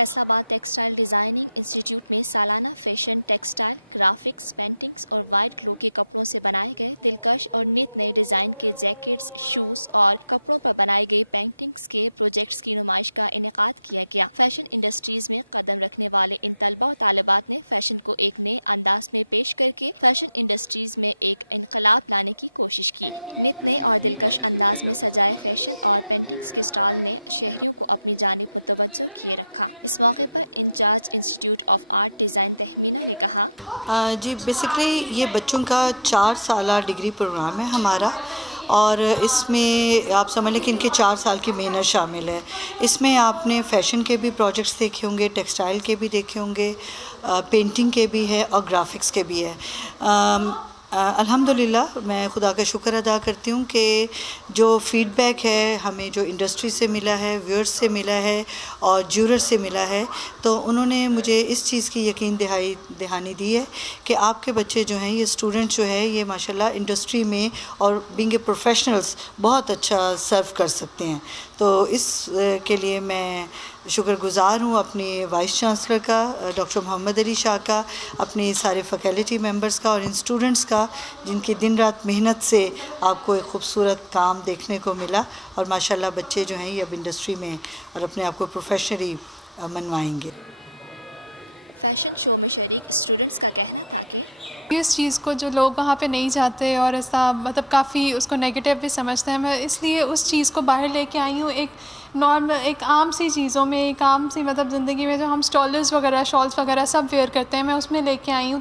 Faisalabad textile designing institute में सालाना fashion, textile, graphics, paintings और वाइट ग्लो के कपड़ों से बनाए गए दिलकश और नित नए डिज़ाइन के जैकेट्स, शूज़ और कपड़ों पर बनाई गई पेंटिंग्स के प्रोजेक्ट्स की नुमाइश का इनेकाद किया गया। फैशन इंडस्ट्रीज में कदम रखने वाले इन तलबा और तालिबात ने फैशन को एक नए अंदाज में पेश करके फैशन इंडस्ट्रीज में एक इनकलाब लाने की कोशिश की। नित नए और दिलकश अंदाज में सजाए फैशन और पेंटिंग्स के स्टॉल ने शहरियों को अपनी जानिब मुतवज्जो किए रखा। इस मौके पर incharge institute of art design Tahmina ने कहा, जी बेसिकली ये बच्चों का 4 साला डिग्री प्रोग्राम है हमारा, और इसमें आप समझ लें कि इनके 4 साल की मेहनत शामिल है। इसमें आपने फ़ैशन के भी प्रोजेक्ट्स देखे होंगे, टेक्सटाइल के भी देखे होंगे, पेंटिंग के भी है और ग्राफिक्स के भी है। अल्हम्दुलिल्लाह मैं खुदा का शुक्र अदा करती हूँ कि जो फ़ीडबैक है हमें जो इंडस्ट्री से मिला है, व्यूअर्स से मिला है और ज्यूरर से मिला है, तो उन्होंने मुझे इस चीज़ की यकीन दहानी दी है कि आपके बच्चे जो हैं, ये स्टूडेंट जो है, ये माशाल्लाह इंडस्ट्री में और बीइंग ए प्रोफेशनल्स बहुत अच्छा सर्व कर सकते हैं। तो इस के लिए मैं शुक्रगुज़ार हूँ अपने वाइस चांसलर का, डॉक्टर मोहम्मद अली शाह का, अपने सारे फैकल्टी मेंबर्स का और इन स्टूडेंट्स का, जिनकी दिन रात मेहनत से आपको एक खूबसूरत काम देखने को मिला। और माशाल्लाह बच्चे जो हैं ये अब इंडस्ट्री में और अपने आप को प्रोफेशनली मनवाएंगे। फैशन शो में शरीक स्टूडेंट्स का कहना था कि इस चीज़ को जो लोग वहाँ पे नहीं जाते और ऐसा मतलब काफ़ी उसको नेगेटिव भी समझते हैं, मैं इसलिए उस चीज़ को बाहर लेके आई हूँ। एक नॉर्मल, एक आम सी चीज़ों में, एक आम सी मतलब ज़िंदगी में जो हम स्टॉलर्स वगैरह, शॉल्स वगैरह सब वेयर करते हैं, मैं उसमें लेके आई हूँ।